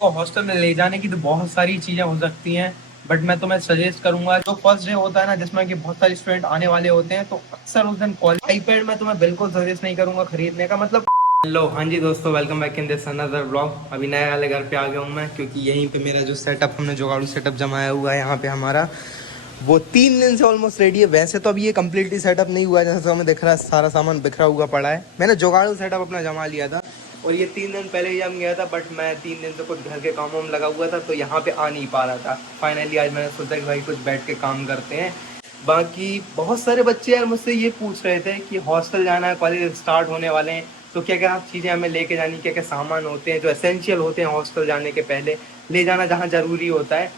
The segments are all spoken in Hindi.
को हॉस्टल में ले जाने की तो बहुत सारी चीज़ें हो सकती हैं। बट मैं तुम्हें सजेस्ट करूंगा, जो फर्स्ट डे होता है ना, जिसमें कि बहुत सारे स्टूडेंट आने वाले होते हैं, तो अक्सर उस दिन कॉलेज आईपैड मैं तुम्हें बिल्कुल सजेस्ट नहीं करूंगा खरीदने का। मतलब हेलो, हाँ जी दोस्तों, welcome back in this another blog. अभी नए वाले घर पे आ गया हूँ मैं, क्योंकि यहीं पे मेरा जो सेटअप हमने जुगाड़ू सेटअप जमाया हुआ है यहाँ पे हमारा, वो 3 दिन से ऑलमोस्ट रेडी है। वैसे तो अभी ये कम्प्लीटली सेटअप नहीं हुआ है, जैसा हमें दिख रहा है सारा सामान बिखरा हुआ पड़ा है। मैंने जुगाड़ू सेटअप अपना जमा लिया था और ये 3 दिन पहले ही जम गया था। बट मैं 3 दिन से कुछ घर के कामों में लगा हुआ था, तो यहाँ पे आ नहीं पा रहा था। फाइनली आज मैंने सोचा कि भाई कुछ बैठ के काम करते हैं। बाकी बहुत सारे बच्चे यार मुझसे ये पूछ रहे थे कि हॉस्टल जाना है, कॉलेज स्टार्ट होने वाले हैं, तो क्या क्या चीज़ें हमें लेके जानी, क्या क्या सामान होते हैं जो एसेंशियल होते हैं हॉस्टल जाने के पहले ले जाना, जहाँ ज़रूरी होता है।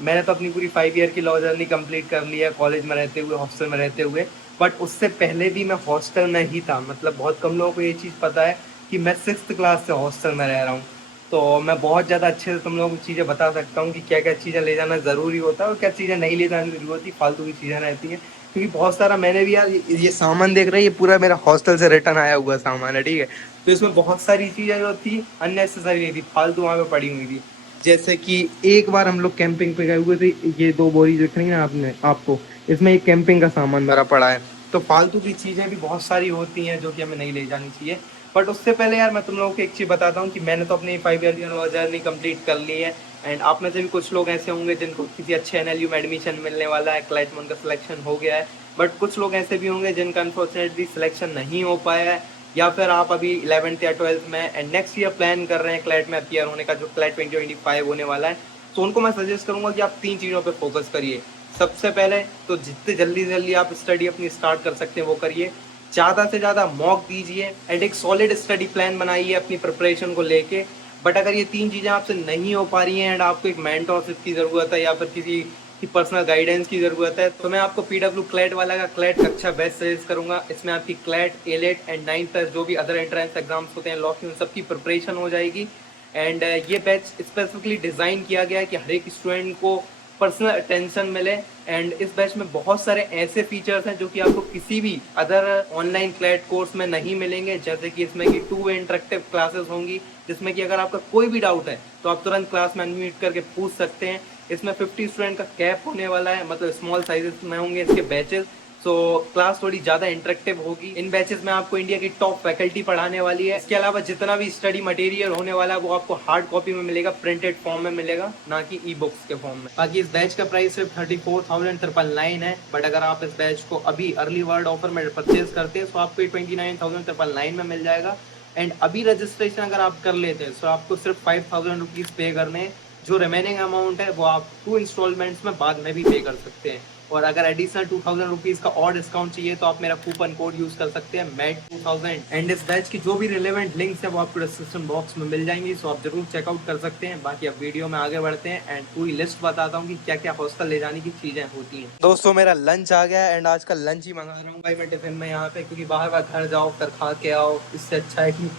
मैंने तो अपनी पूरी 5 ईयर की लॉ जर्नी कंप्लीट कर ली है, कॉलेज में रहते हुए, हॉस्टल में रहते हुए। बट उससे पहले भी मैं हॉस्टल में ही था। मतलब बहुत कम लोगों को ये चीज़ पता है कि मैं 6th क्लास से हॉस्टल में रह रहा हूँ। तो मैं बहुत ज़्यादा अच्छे से तुम लोगों को चीज़ें बता सकता हूँ कि क्या क्या चीज़ें ले जाना ज़रूरी होता है और क्या चीज़ें नहीं ले जानी ज़रूरी होती, फालतू की चीज़ें रहती हैं। क्योंकि बहुत सारा मैंने भी यार ये सामान देख रहे हैं, ये पूरा मेरा हॉस्टल से रिटर्न आया हुआ सामान है, ठीक है। तो इसमें बहुत सारी चीज़ें जो थी अननेसेसरी नहीं थी, फालतू वहाँ पे पड़ी हुई थी। जैसे कि एक बार हम लोग कैंपिंग पे गए हुए थे, ये 2 बोरी दिख रही है आपने आपको, इसमें एक कैंपिंग का सामान मेरा पड़ा है। तो फालतू की चीज़ें भी बहुत सारी होती हैं जो कि हमें नहीं ले जानी चाहिए। बट उससे पहले यार मैं तुम लोगों को एक चीज़ बताता हूँ कि मैंने तो अपनी 5 ईयर जर्नी कंप्लीट कर ली है। एंड आप में से भी कुछ लोग ऐसे होंगे जिनको किसी अच्छे एनएलयू में एडमिशन मिलने वाला है, क्लाइट में उनका सिलेक्शन हो गया है। बट कुछ लोग ऐसे भी होंगे जिनका अनफॉर्चुनेटली सिलेक्शन नहीं हो पाया है, या फिर आप अभी 11th या 12th में एंड नेक्स्ट ईयर प्लान कर रहे हैं क्लैट में अपियर होने का, जो क्लैट 2025 होने वाला है। तो उनको मैं सजेस्ट करूंगा कि आप 3 चीज़ों पे फोकस करिए। सबसे पहले तो जितने जल्दी जल्दी आप स्टडी अपनी स्टार्ट कर सकते हैं वो करिए। ज़्यादा से ज़्यादा मॉक दीजिए एंड एक सॉलिड स्टडी प्लान बनाइए अपनी प्रिपरेशन को लेके। बट अगर ये 3 चीज़ें आपसे नहीं हो पा रही हैं एंड आपको एक मेंटरशिप की ज़रूरत है या फिर किसी की पर्सनल गाइडेंस की ज़रूरत है, तो मैं आपको पीडब्ल्यू क्लैट वाला का क्लैट कक्षा बेस्ट सजेस्ट करूंगा। इसमें आपकी क्लैट, एलेट एंड 9 प्लस जो भी अदर एंट्रेंस एग्जाम्स होते हैं लॉ की, उन सबकी प्रिपरेशन हो जाएगी। एंड ये बैच स्पेसिफिकली डिज़ाइन किया गया है कि हर एक स्टूडेंट को पर्सनल अटेंशन मिले। एंड इस बैच में बहुत सारे ऐसे फीचर्स हैं जो कि आपको किसी भी अदर ऑनलाइन क्लैट कोर्स में नहीं मिलेंगे। जैसे कि इसमें कि 2 वे इंटरेक्टिव क्लासेस होंगी, जिसमें कि अगर आपका कोई भी डाउट है तो आप तुरंत क्लास में अनम्यूट करके पूछ सकते हैं। इसमें 50 स्टूडेंट का कैप होने वाला है, मतलब स्मॉल साइजेस में होंगे इसके बैचेस। सो क्लास थोड़ी ज़्यादा इंटरेक्टिव होगी। इन बैचेस में आपको इंडिया की टॉप फैकल्टी पढ़ाने वाली है। इसके अलावा जितना भी स्टडी मटेरियल होने वाला है वो आपको हार्ड कॉपी में मिलेगा, प्रिंटेड फॉर्म में मिलेगा, ना कि ई बुक्स के फॉर्म में। बाकी इस बैच का प्राइस सिर्फ 34,999 है। बट अगर आप इस बैच को अभी अर्ली वर्ड ऑफर में परचेज करते हैं तो आपको 29,999 में मिल जाएगा। एंड अभी रजिस्ट्रेशन अगर आप कर लेते हैं तो आपको सिर्फ 5,000 रुपीज़ पे करने हैं। जो रिमेनिंग अमाउंट है वो आप 2 इंस्टॉलमेंट्स में बाद में भी पे कर सकते हैं। और अगर एडिशनल 2,000 रुपीज़ का और डिस्काउंट चाहिए तो आप मेरा कूपन कोड यूज़ कर सकते हैं MET2000। एंड इस बैच की जो भी रिलेवेंट लिंक्स है वो आपको डिस्क्रिप्शन बॉक्स में मिल जाएंगी, सो आप जरूर चेकआउट कर सकते हैं। बाकी अब वीडियो में आगे बढ़ते हैं एंड पूरी लिस्ट बताता हूँ कि क्या क्या हॉस्टल ले जाने की चीज़ें होती हैं। दोस्तों मेरा लंच आ गया है एंड आज का लंच ही मंगा रहा हूँ भाई मैं टिफिन में यहाँ पे, क्योंकि बाहर बाहर घर जाओ फिर खा के आओ, इससे अच्छा है कि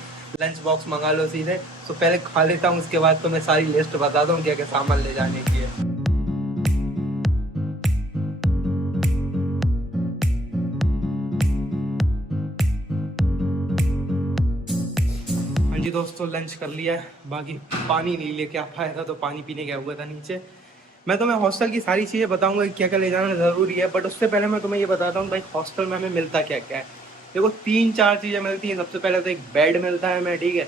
लंच बॉक्स मंगा लो सीधे। तो पहले खा लेता हूँ, उसके बाद तो मैं सारी लिस्ट बताता हूँ क्या क्या सामान ले जाने की है। हाँ जी दोस्तों, लंच कर लिया है। बाकी पानी नहीं लेके आ पाया था तो पानी पीने गया हुआ था नीचे। मैं तुम्हें हॉस्टल की सारी चीज़ें बताऊंगा कि क्या क्या ले जाना ज़रूरी है। बट उससे पहले मैं तुम्हें ये बताता हूँ भाई हॉस्टल में हमें मिलता क्या क्या है। देखो 3-4 चीज़ें मिलती हैं। सबसे पहले तो एक बेड मिलता है हमें, ठीक है।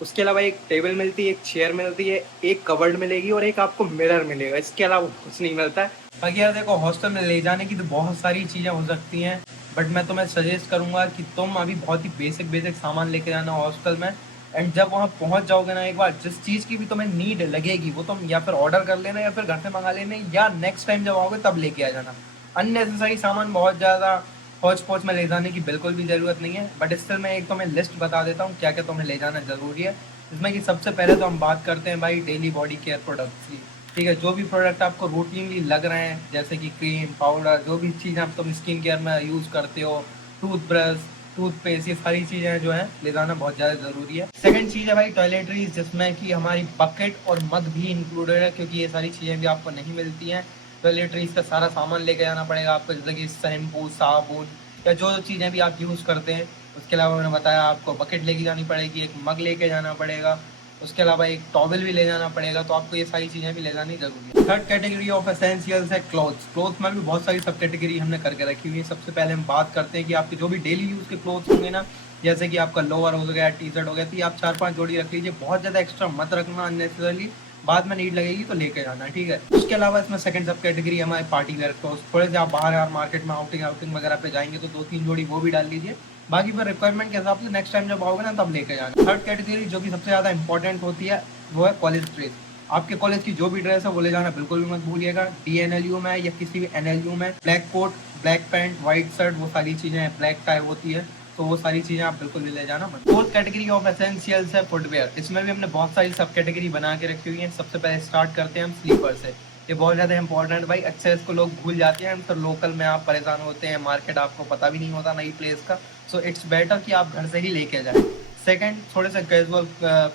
उसके अलावा एक टेबल मिलती है, एक चेयर मिलती है, एक कबर्ड मिलेगी और एक आपको मिरर मिलेगा। इसके अलावा कुछ नहीं मिलता है। बाकी यार देखो, हॉस्टल में ले जाने की तो बहुत सारी चीज़ें हो सकती हैं। बट मैं तुम्हें सजेस्ट करूंगा कि तुम अभी बहुत ही बेसिक बेसिक सामान लेके जाना हॉस्टल में। एंड जब वहाँ पहुँच जाओगे ना, एक बार जिस चीज़ की भी तुम्हें नीड लगेगी वो तुम या फिर ऑर्डर कर लेना या फिर घर से मंगा लेना, या नेक्स्ट टाइम जब आओगे तब लेके आ जाना। अननेसेसरी सामान बहुत ज़्यादा हौच पौच में ले जाने की बिल्कुल भी ज़रूरत नहीं है। बट स्टिल मैं एक तुम्हें लिस्ट बता देता हूँ क्या क्या तुम्हें ले जाना ज़रूरी है। जिसमें कि सबसे पहले तो हम बात करते हैं भाई डेली बॉडी केयर प्रोडक्ट्स की, ठीक है। जो भी प्रोडक्ट आपको रूटीनली लग रहे हैं, जैसे कि क्रीम, पाउडर, जो भी चीज़ आप तुम स्किन केयर में यूज़ करते हो, टूथब्रश, टूथपेस्ट, ये सारी चीज़ें जो है ले जाना बहुत ज़्यादा ज़रूरी है। सेकंड चीज़ है भाई टॉयलेटरीज, जिसमें कि हमारी बकेट और मग भी इंक्लूडेड है, क्योंकि ये सारी चीज़ें भी आपको नहीं मिलती हैं। टॉयलेटरीज का सारा सामान लेके जाना पड़ेगा आपको, जैसे कि शैम्पू, साबुन या जो जो चीज़ें भी आप यूज़ करते हैं। उसके अलावा मैंने बताया आपको बकेट लेके जानी पड़ेगी, एक मग लेके जाना पड़ेगा। उसके अलावा एक टॉवल भी ले जाना पड़ेगा, तो आपको ये सारी चीज़ें भी ले जानी जरूरी है। थर्ड कैटेगरी ऑफ एसेंशियल्स है क्लोथ्स। क्लोथ में भी बहुत सारी सब कैटेगरी हमने करके रखी हुई है। सबसे पहले हम बात करते हैं कि आपके जो भी डेली यूज़ के क्लोथ्स होंगे ना, जैसे कि आपका लोअर हो गया, टी शर्ट हो गया, तो ये आप 4-5 जोड़ी रख लीजिए, बहुत ज़्यादा एक्स्ट्रा मत रखना अननेसेसरली, बाद में नीड लगेगी तो लेके जाना, ठीक है। उसके अलावा इसमें सेकंड सब कैटेगरी है हमारे पार्टी वेयर क्लोथ्स। थोड़े से आप बाहर यार मार्केट में आउटिंग आउटिंग वगैरह पे जाएंगे तो 2-3 जोड़ी वो भी डाल लीजिए, बाकी फिर रिक्वायरमेंट के हिसाब से नेक्स्ट टाइम जब आओगे ना तब लेके जाना। थर्ड कैटेगरी जो कि सबसे ज़्यादा इंपॉर्टेंट होती है वो है कॉलेज ड्रेस। आपके कॉलेज की जो भी ड्रेस है वो ले जाना बिल्कुल भी मत भूलिएगा। DNLU में या किसी भी NLU में black coat, black pant, white shirt, वो सारी चीज़ें, ब्लैक टाई होती है, तो वो सारी चीज़ें आप बिल्कुल भी ले जाना मत। फोर्थ कैटेगरी ऑफ एसेंशियल्स है फुटवेयर। इसमें भी हमने बहुत सारी सब कैटेगरी बना के रखी हुई है। सबसे पहले स्टार्ट करते हैं हम स्लीपर से। ये बहुत ज़्यादा इंपॉर्टेंट भाई, अक्सर इसको लोग भूल जाते हैं, तो लोकल में आप परेशान होते हैं, मार्केट आपको पता भी नहीं होता नई प्लेस का, सो इट्स बेटर कि आप घर से ही लेके जाएं। सेकंड, थोड़े से कैजुअल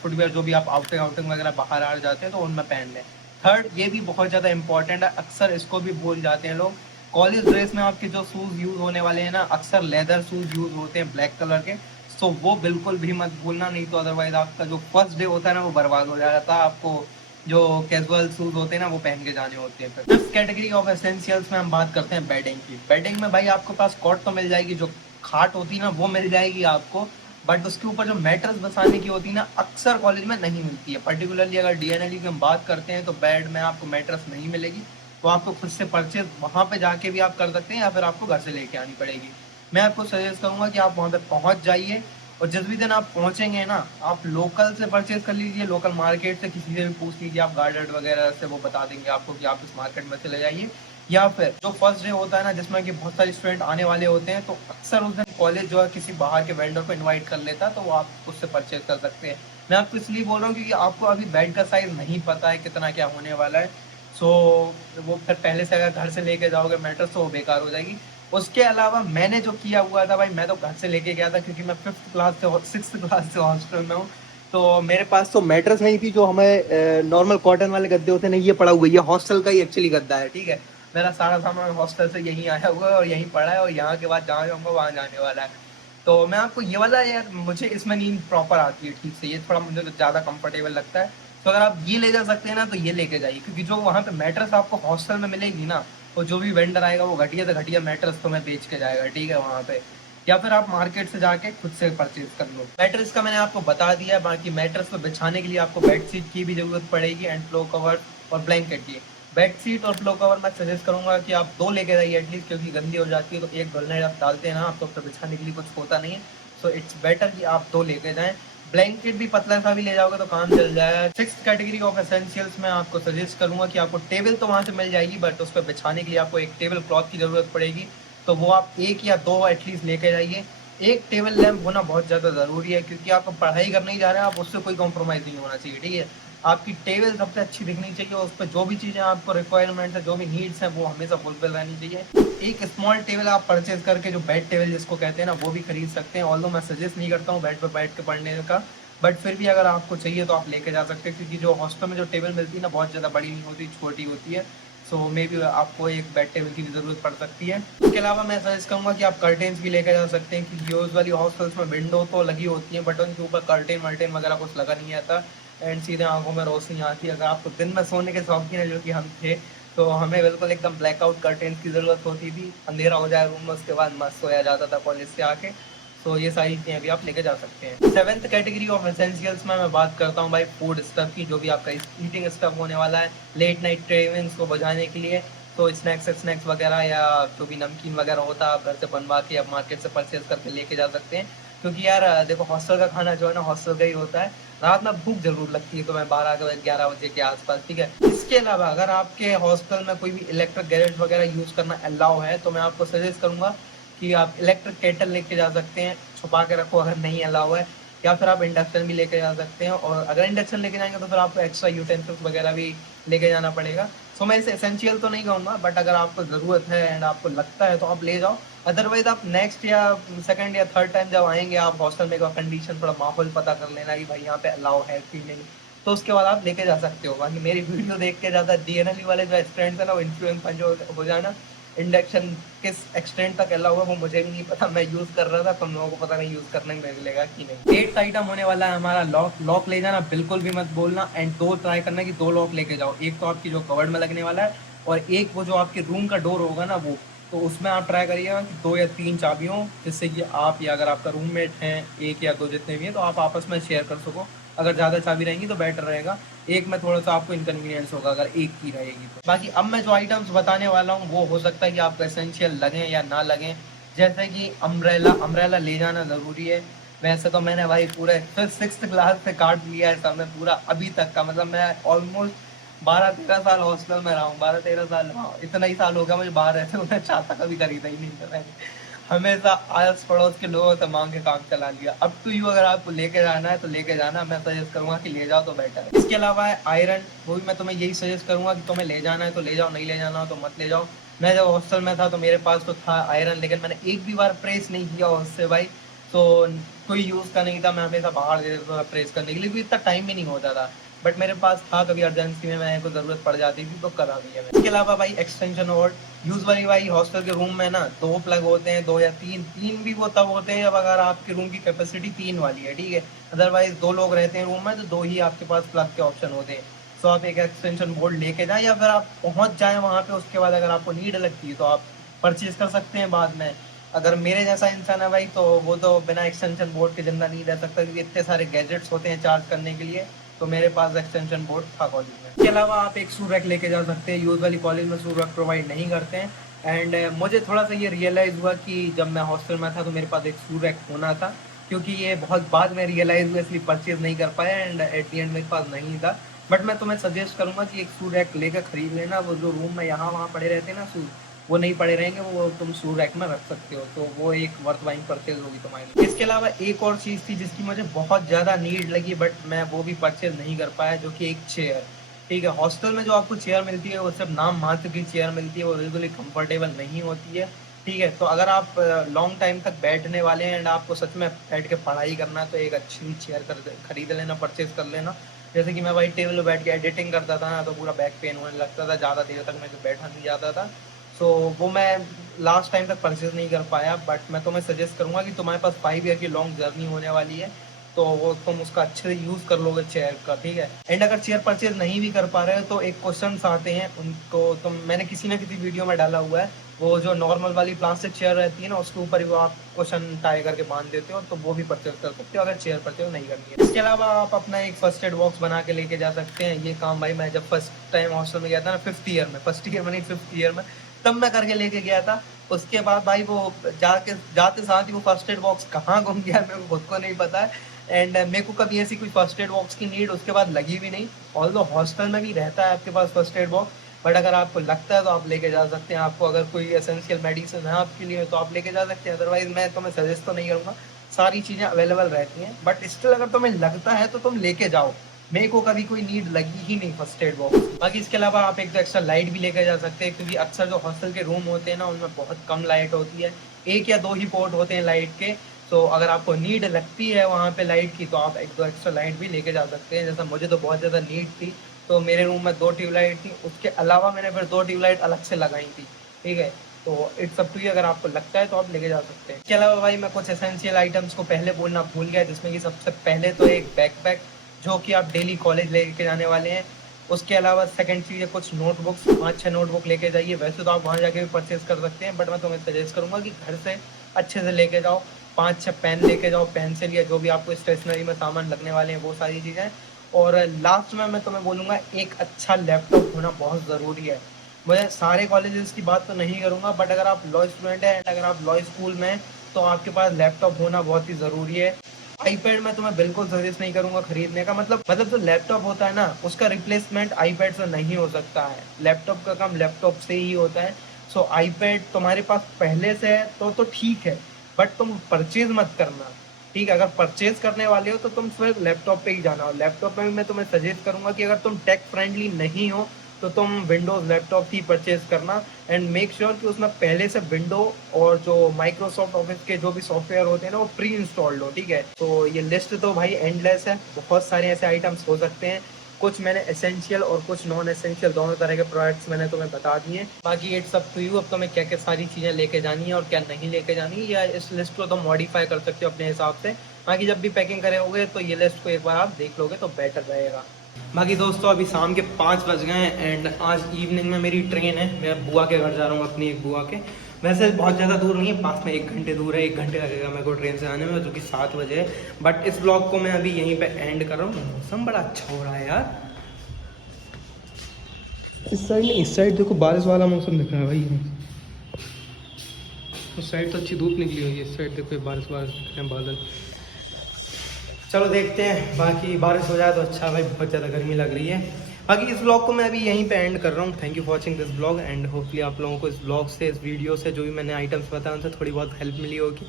फुटवेयर जो भी आप आउटिंग आउटिंग वगैरह बाहर आ जाते हैं तो उनमें पहन लें। थर्ड, ये भी बहुत ज़्यादा इंपॉर्टेंट है, अक्सर इसको भी भूल जाते हैं लोग। कॉलेज ड्रेस में आपके जो शूज़ यूज़ होने वाले हैं ना, अक्सर लेदर शूज़ यूज़ होते हैं ब्लैक कलर के, सो वो बिल्कुल भी मत भूलना, नहीं तो अदरवाइज आपका जो फर्स्ट डे होता है ना वो बर्बाद हो जाता है। आपको जो कैजुअल शूज होते हैं ना वो पहन के जाने होते हैं। फिफ्थ कैटेगरी ऑफ एसेंशियल्स में हम बात करते हैं बेडिंग की। बेडिंग में भाई आपके पास कॉट तो मिल जाएगी, जो खाट होती है ना वो मिल जाएगी आपको, बट उसके ऊपर जो मैट्रेस बसाने की होती है ना अक्सर कॉलेज में नहीं मिलती है। पर्टिकुलरली अगर DNLU की हम बात करते हैं तो बेड में आपको मैट्रेस नहीं मिलेगी, तो आपको खुद से परचेज वहाँ पे जाके भी आप कर सकते हैं या फिर आपको घर से लेके आनी पड़ेगी। मैं आपको सजेस्ट करूँगा कि आप वहाँ पे पहुँच जाइए, और जिस भी दिन आप पहुंचेंगे ना आप लोकल से परचेज कर लीजिए, लोकल मार्केट से किसी से भी पूछ लीजिए, आप गार्डन वगैरह से, वो बता देंगे आपको कि आप इस मार्केट में चले जाइए। या फिर जो फर्स्ट डे होता है ना जिसमें कि बहुत सारे स्टूडेंट आने वाले होते हैं, तो अक्सर उस दिन कॉलेज जो है किसी बाहर के वेंडर को इन्वाइट कर लेता है, तो वो आप उससे परचेज कर सकते हैं। मैं आपको इसलिए बोल रहा हूँ क्योंकि आपको अभी बेड का साइज नहीं पता है कितना क्या होने वाला है, सो वो फिर पहले से अगर घर से लेके जाओगे मैट्रेस तो वो बेकार हो जाएगी। उसके अलावा मैंने जो किया हुआ था भाई, मैं तो घर से लेके गया था क्योंकि मैं 6th क्लास से हॉस्टल में हूँ, तो मेरे पास तो मैट्रेस नहीं थी जो हमें नॉर्मल कॉटन वाले गद्दे होते हैं, नहीं ये पड़ा हुआ है, ये हॉस्टल का ही एक्चुअली गद्दा है, ठीक है। मेरा सारा सामान हॉस्टल से यहीं आया हुआ है और यहीं पड़ा है, और यहाँ के बाद जहाँ जाऊँगा वहाँ जाने वाला है। तो मैं आपको ये वाला, यार मुझे इसमें नींद प्रॉपर आती है ठीक से, ये थोड़ा मुझे ज़्यादा कंफर्टेबल लगता है। तो अगर आप ये ले जा सकते हैं ना तो ये लेके जाइए, क्योंकि जो वहाँ पे मैट्रेस आपको हॉस्टल में मिलेगी ना, और जो भी वेंडर आएगा वो घटिया से घटिया मैट्रेस तुम्हें बेच के जाएगा, ठीक है, वहाँ पे। या फिर आप मार्केट से जाके खुद से परचेज कर लो। मैट्रेस का मैंने आपको बता दिया, बाकी मैट्रेस को बिछाने के लिए आपको बेडशीट की भी जरूरत पड़ेगी, एंड फ्लो कवर और ब्लैंकेट की। बेडशीट और फ्लो कवर मैं सजेस्ट करूंगा कि आप 2 लेके जाइए एटलीस्ट, क्योंकि गंदी हो जाती है तो एक धुलने आप डालते हैं ना आप, तो फिर बिछाने के लिए कुछ होता नहीं है, सो इट्स बेटर कि आप 2 लेके जाएं। ब्लैंकेट भी पतला सा भी ले जाओगे तो काम चल जाएगा। सिक्स्थ कैटेगरी ऑफ एसेंशियल्स में आपको सजेस्ट करूंगा कि आपको टेबल तो वहाँ से मिल जाएगी, बट उस पर बिछाने के लिए आपको एक टेबल क्लॉथ की जरूरत पड़ेगी, तो वो आप 1 या 2 एटलीस्ट लेके जाइए। एक टेबल लैंप होना बहुत ज़्यादा ज़रूरी है, क्योंकि आप पढ़ाई करने ही जा रहे हैं, आप उससे कोई कॉम्प्रोमाइज़ नहीं होना चाहिए, ठीक है। आपकी टेबल सबसे अच्छी दिखनी चाहिए, उस पर जो भी चीज़ें आपको रिक्वायरमेंट्स है, जो भी नीड्स हैं, वो हमेशा फुलफिल रहनी चाहिए। एक स्मॉल टेबल आप परचेज करके, जो बेड टेबल जिसको कहते हैं ना, वो भी खरीद सकते हैं। ऑल्दो मैं सजेस्ट नहीं करता हूँ बेड पर बैठ के पढ़ने का, बट फिर भी अगर आपको चाहिए तो आप लेके जा सकते हैं, क्योंकि जो हॉस्टल में जो टेबल मिलती है ना बहुत ज़्यादा बड़ी नहीं होती, छोटी होती है, सो मे बी आपको एक बेड टेबल की भी ज़रूरत पड़ सकती है। उसके अलावा मैं सजेस्ट करूँगा कि आप कर्टेन्स भी लेके जा सकते हैं, क्योंकि यूजुअली हॉस्टल्स में विंडो तो लगी होती है, बट उनके ऊपर कर्टेन वर्टेन वगैरह कुछ लगा नहीं आता, एंड सीधे आंखों में रोशनी आती है। अगर आपको दिन में सोने के शौकीन है जो कि हम थे, तो हमें बिल्कुल एकदम ब्लैकआउट कर्टेन्स की ज़रूरत होती थी, अंधेरा हो जाए रूम में, उसके बाद मस्त सोया जाता था कॉलेज से आके। तो ये सारी चीज़ें भी आप लेके जा सकते हैं। सेवेंथ कैटेगरी ऑफ एसेंशियल्स में मैं बात करता हूँ भाई फूड स्टफ की, जो भी आपका ईटिंग स्टफ होने वाला है लेट नाइट क्रेविंग्स को बजाने के लिए। तो स्नैक्स वगैरह या जो भी नमकीन वगैरह होता है आप घर से बनवा के आप मार्केट से परचेज करके लेके जा सकते हैं, क्योंकि यार देखो हॉस्टल का खाना जो है ना हॉस्टल का ही होता है। रात में भूख जरूर लगती है तो मैं 12 11 बजे के आसपास, ठीक है। इसके अलावा अगर आपके हॉस्टल में कोई भी इलेक्ट्रिक गैजेट वगैरह यूज़ करना अलाउ है, तो मैं आपको सजेस्ट करूँगा कि आप इलेक्ट्रिक केटल लेके जा सकते हैं, छुपा के रखो अगर नहीं अलाउ है, या फिर आप इंडक्शन भी लेके जा सकते हैं, और अगर इंडक्शन लेके जाएंगे तो फिर आपको एक्स्ट्रा यूटेंसिल्स वगैरह भी लेके जाना पड़ेगा। सो मैं इसे एसेंशियल तो नहीं कहूँगा, बट अगर आपको ज़रूरत है एंड आपको लगता है तो आप ले जाओ। अदरवाइज आप नेक्स्ट या सेकंड या थर्ड टाइम जब आएंगे आप हॉस्टल में, कंडीशन थोड़ा माहौल पता कर लेना कि भाई यहाँ पे अलाउ है कि नहीं, तो उसके बाद आप लेके जा सकते हो। बाकी मेरी वीडियो देख के ज़्यादा DNLU वाले जो स्टूडेंट्स हैं ना वो इन्फ्लुएंस जो हो जाना, इंडक्शन किस एक्सटेंट तक अलाउ है वो मुझे भी नहीं पता, मैं यूज कर रहा था, तुम लोगों को पता नहीं यूज करने में मिलेगा कि नहीं। 8th आइटम होने वाला है हमारा लॉक। लॉक ले जाना बिल्कुल भी मत बोलना, एंड दो ट्राई करना कि दो लॉक लेके जाओ, एक तो आपकी जो कवर्ड में लगने वाला है और एक वो जो आपके रूम का डोर होगा ना वो, तो उसमें आप ट्राई करिएगा कि 2 या 3 चाबी हो, जिससे कि आप या अगर आपका रूममेट हैं 1 या 2 जितने भी हैं तो आप आपस में शेयर कर सको। अगर ज़्यादा चाबी रहेंगी तो बेटर रहेगा, एक में थोड़ा सा आपको इनकन्वीनियंस होगा अगर एक की रहेगी तो। बाकी अब मैं जो आइटम्स बताने वाला हूँ वो हो सकता है कि आपको एसेंशियल लगें या ना लगें, जैसे कि अम्ब्रेला। अम्ब्रेला ले जाना ज़रूरी है। वैसे तो मैंने भाई पूरे 6th क्लास से काट लिया है सब, मैं पूरा अभी तक का, मतलब मैं ऑलमोस्ट 12-13 साल हॉस्टल में रहा हूँ, 12-13 साल, हाँ इतना ही साल हो गया मुझे बाहर रहते हुए, छाता कभी खरीदा ही नहीं था मैंने, हमेशा आस पड़ोस के लोगों से मांग के काम चला लिया। अब टू यू, अगर आपको लेके जाना है तो लेके जाना, मैं सजेस्ट करूंगा कि ले जाओ तो बेटर है। इसके अलावा है आयरन, वो भी मैं तुम्हें यही सजेस्ट करूंगा कि तुम्हें ले जाना है तो ले जाओ, नहीं ले जाना हो तो मत ले जाओ। मैं जब हॉस्टल में था तो मेरे पास तो था आयरन, लेकिन मैंने एक भी बार प्रेस नहीं किया उससे भाई, तो कोई यूज़ का नहीं था, मैं हमेशा बाहर दे देता था प्रेस करने के लिए, क्योंकि इतना टाइम भी नहीं होता था। बट मेरे पास था, कभी अर्जेंसी में मेरे को ज़रूरत पड़ जाती थी तो करा दिया मैंने। इसके अलावा भाई एक्सटेंशन और यूजुअली भाई हॉस्टल के रूम में ना 2 प्लग होते हैं, 2 या 3, 3 भी वो तब होते हैं जब अगर आपके रूम की कैपेसिटी 3 वाली है, ठीक है। अदरवाइज 2 लोग रहते हैं रूम में तो 2 ही आपके पास प्लग के ऑप्शन होते हैं। सो आप एक एक्सटेंशन बोर्ड लेके जाएं, या फिर आप पहुंच जाएं वहाँ पे, उसके बाद अगर आपको नीड लगती है तो आप परचेज कर सकते हैं बाद में। अगर मेरे जैसा इंसान है भाई तो वो तो बिना एक्सटेंशन बोर्ड के जिंदा नहीं रह सकता, क्योंकि इतने सारे गैजेट्स होते हैं चार्ज करने के लिए, तो मेरे पास एक्सटेंशन बोर्ड था कॉलेज में। इसके अलावा आप एक शू रैक लेके जा सकते हैं, यूजुअली कॉलेज में शू रैक प्रोवाइड नहीं करते हैं। एंड मुझे थोड़ा सा ये रियलाइज़ हुआ कि जब मैं हॉस्टल में था तो मेरे पास एक शू रैक होना था, क्योंकि ये बहुत बाद में रियलाइज़ हुआ, इसलिए परचेज नहीं कर पाया एंड एट दी एंड मेरे पास नहीं था। बट मैं तुम्हें सजेस्ट करूंगा कि एक शू रैक लेकर खरीद लेना, वो जो रूम में यहाँ वहाँ पड़े रहते हैं ना शूज़, वो नहीं पड़े रहेंगे, वो तुम शू रैक में रख सकते हो, तो वो एक वर्थवाइल परचेज होगी तुम्हारे लिए। इसके अलावा एक और चीज़ थी जिसकी मुझे बहुत ज़्यादा नीड लगी बट मैं वो भी परचेज नहीं कर पाया, जो कि एक चेयर। ठीक है, हॉस्टल में जो आपको चेयर मिलती है वो सिर्फ नाम मात्र की चेयर मिलती है, वो बिल्कुल ही कंफर्टेबल नहीं होती है। ठीक है, तो अगर आप लॉन्ग टाइम तक बैठने वाले हैं एंड आपको सच में बैठ के पढ़ाई करना है तो एक अच्छी चेयर खरीद लेना, परचेज कर लेना। जैसे कि मैं भाई टेबल पर बैठ के एडिटिंग करता था ना, तो पूरा बैक पेन होने लगता था, ज़्यादा देर तक मैं बैठा नहीं जाता था। सो वो मैं लास्ट टाइम तक परचेज नहीं कर पाया, बट मैं तुम्हें सजेस्ट करूंगा कि तुम्हारे पास 5 ईयर की लॉन्ग जर्नी होने वाली है, तो वो तुम उसका अच्छे से यूज़ कर लोगे चेयर का। ठीक है, एंड अगर चेयर परचेज नहीं भी कर पा रहे हो तो एक क्वेश्चन आते हैं, उनको तुम, मैंने किसी ना किसी वीडियो में डाला हुआ है, वो जो नॉर्मल वाली प्लास्टिक चेयर रहती है ना, उसके ऊपर ही वो आप क्वेश्चन टाई करके बांध देते हो, तो वो भी परचेज कर सकते हो अगर चेयर परचेज नहीं करनी है। इसके अलावा आप अपना एक फर्स्ट एड बॉक्स बना के लेके जा सकते हैं। ये काम भाई मैं जब फर्स्ट टाइम हॉस्टल में गया था ना, 5th ईयर में, फर्स्ट ईयर में नहीं 5th ईयर में, तब मैं करके लेके गया था। उसके बाद भाई वो जाते साथ ही वो फर्स्ट एड बॉक्स कहाँ गुम गया मेरे को खुद को नहीं पता है। एंड मेरे को कभी ऐसी कोई फर्स्ट एड बॉक्स की नीड उसके बाद लगी भी नहीं। ऑल्दो हॉस्टल में भी रहता है आपके पास फर्स्ट एड बॉक्स, बट अगर आपको लगता है तो आप लेके जा सकते हैं। आपको अगर कोई एसेंशियल मेडिसिन है आपके लिए तो आप लेके जा सकते हैं, अदरवाइज मैं तुम्हें सजेस्ट तो नहीं करूँगा। सारी चीज़ें अवेलेबल रहती हैं, बट स्टिल अगर तुम्हें लगता है तो तुम लेके जाओ। मेरे को कभी कोई नीड लगी ही नहीं फर्स्ट एड बॉक्स। बाकी इसके अलावा आप एक तो एक्स्ट्रा लाइट भी लेकर जा सकते हैं, क्योंकि अक्सर जो हॉस्टल के रूम होते हैं ना उनमें बहुत कम लाइट होती है, 1 या 2 ही पोर्ट होते हैं लाइट के। तो अगर आपको नीड लगती है वहाँ पे लाइट की तो आप 1-2 एक्स्ट्रा लाइट भी लेके जा सकते हैं। जैसा मुझे तो बहुत ज़्यादा नीड थी, तो मेरे रूम में 2 ट्यूबलाइट थी, उसके अलावा मैंने फिर 2 ट्यूबलाइट अलग से लगाई थी। ठीक है, तो इट्स अप टू यू, अगर आपको लगता है तो आप लेके जा सकते हैं। इसके अलावा भाई मैं कुछ एसेंशियल आइटम्स को पहले बोलना भूल गया, जिसमें कि सबसे पहले तो एक बैकपैक, जो कि आप डेली कॉलेज लेके जाने वाले हैं। उसके अलावा सेकंड चीज़ है कुछ नोटबुक्स, 5-6 नोटबुक लेके जाइए। वैसे तो आप वहाँ जाके भी परचेज कर सकते हैं, बट मैं तुम्हें सजेस्ट करूँगा कि घर से अच्छे से लेके जाओ। 5-6 पेन लेके जाओ, पेंसिल या जो भी आपको स्टेशनरी में सामान लगने वाले हैं वो सारी चीज़ें। और लास्ट में मैं तुम्हें बोलूँगा एक अच्छा लैपटॉप होना बहुत ज़रूरी है। मैं सारे कॉलेजेस की बात तो नहीं करूँगा, बट अगर आप लॉ स्टूडेंट हैं एंड अगर आप लॉ स्कूल में हैं तो आपके पास लैपटॉप होना बहुत ही ज़रूरी है। आईपैड मैं तुम्हें बिल्कुल सजेस्ट नहीं करूंगा खरीदने का, मतलब जो लैपटॉप होता है ना उसका रिप्लेसमेंट आईपैड से नहीं हो सकता है। लैपटॉप का काम लैपटॉप से ही होता है। सो आईपैड तुम्हारे पास पहले से है तो ठीक है, बट तुम परचेज मत करना। ठीक है, अगर परचेज करने वाले हो तो तुम फिर लैपटॉप पे ही जाना हो। लैपटॉप में भी मैं तुम्हें सजेस्ट करूंगा कि अगर तुम टेक फ्रेंडली नहीं हो तो तुम विंडोज़ लैपटॉप ही परचेज करना, एंड मेक श्योर कि उसमें पहले से विंडो और जो माइक्रोसॉफ्ट ऑफिस के जो भी सॉफ्टवेयर होते हैं ना वो प्री इंस्टॉल्ड हो। ठीक है, तो ये लिस्ट तो भाई एंडलेस है, बहुत सारे ऐसे आइटम्स हो सकते हैं। कुछ मैंने एसेंशियल और कुछ नॉन एसेंशियल दोनों तरह के प्रोडक्ट्स मैंने तुम्हें बता दिए। बाकी इट्स अप टू यू, अब तुम्हें क्या क्या सारी चीज़ें लेके जानी है और क्या नहीं लेके जानी है, या इस लिस्ट को तुम मॉडिफाई कर सकते हो अपने हिसाब से। बाकी जब भी पैकिंग करोगे तो ये लिस्ट को एक बार आप देख लोगे तो बेटर रहेगा। बाकी दोस्तों अभी शाम के 5 बज गए हैं एंड आज इवनिंग में मेरी ट्रेन है। मैं बुआ के घर जा रहा हूँ, अपनी एक बुआ के। वैसे बहुत ज़्यादा दूर नहीं है, पास में 1 घंटे दूर है, 1 घंटे लगेगा मेरे को ट्रेन से आने में, जो कि 7 बजे है। बट इस ब्लॉग को मैं अभी यहीं पे एंड कर रहा हूँ। मौसम बड़ा अच्छा हो रहा है यार। इस साइड नहीं, इस साइड देखो बारिश वाला मौसम दिख रहा है भाई। उस साइड तो अच्छी धूप निकली हुई है, इस साइड देखो बारिश वारिश दिख रहे हैं, बादल। चलो देखते हैं, बाकी बारिश हो जाए तो अच्छा भाई, बहुत ज़्यादा गर्मी लग रही है। बाकी इस ब्लॉग को मैं अभी यहीं पे एंड कर रहा हूँ। Thank you for watching this blog and hopefully आप लोगों को इस ब्लॉग से, इस वीडियो से, जो भी मैंने आइटम्स बताए उनसे थोड़ी बहुत हेल्प मिली होगी।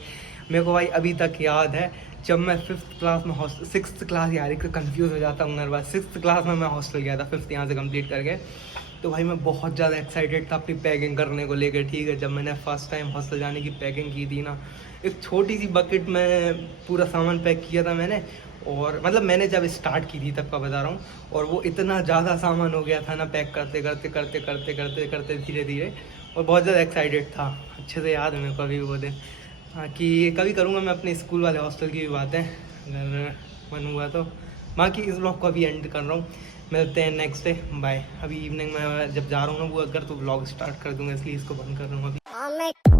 मेरे को भाई अभी तक याद है जब मैं 5th क्लास में हॉस्टल, 6th क्लास, यार एक कन्फ्यूज़ हो जाता हूँ हर बार, 6th क्लास में मैं हॉस्टल गया था, 5th यहाँ से कंप्लीट करके। तो भाई मैं बहुत ज़्यादा एक्साइटेड था अपनी पैकिंग करने को लेकर, ठीक है। जब मैंने फर्स्ट टाइम हॉस्टल जाने की पैकिंग की थी ना, एक छोटी सी बकेट में पूरा सामान पैक किया था मैंने। और मतलब मैंने जब स्टार्ट की थी तब का बता रहा हूँ, और वो इतना ज़्यादा सामान हो गया था ना पैक करते करते करते करते करते करते धीरे धीरे, और बहुत ज़्यादा एक्साइटेड था। अच्छे से याद है मेरे को अभी वो दिन। हाँ कि कभी करूँगा मैं अपने स्कूल वाले हॉस्टल की भी बातें, अगर मन हुआ तो। बाकी इस ब्लॉग को अभी एंड कर रहा हूँ, मिलते हैं नेक्स्ट डे, बाय। अभी इवनिंग में जब जा रहा हूँ ना वो अगर, तो ब्लॉग स्टार्ट कर दूँगा, इसलिए इसको बंद कर रहा हूँ अभी।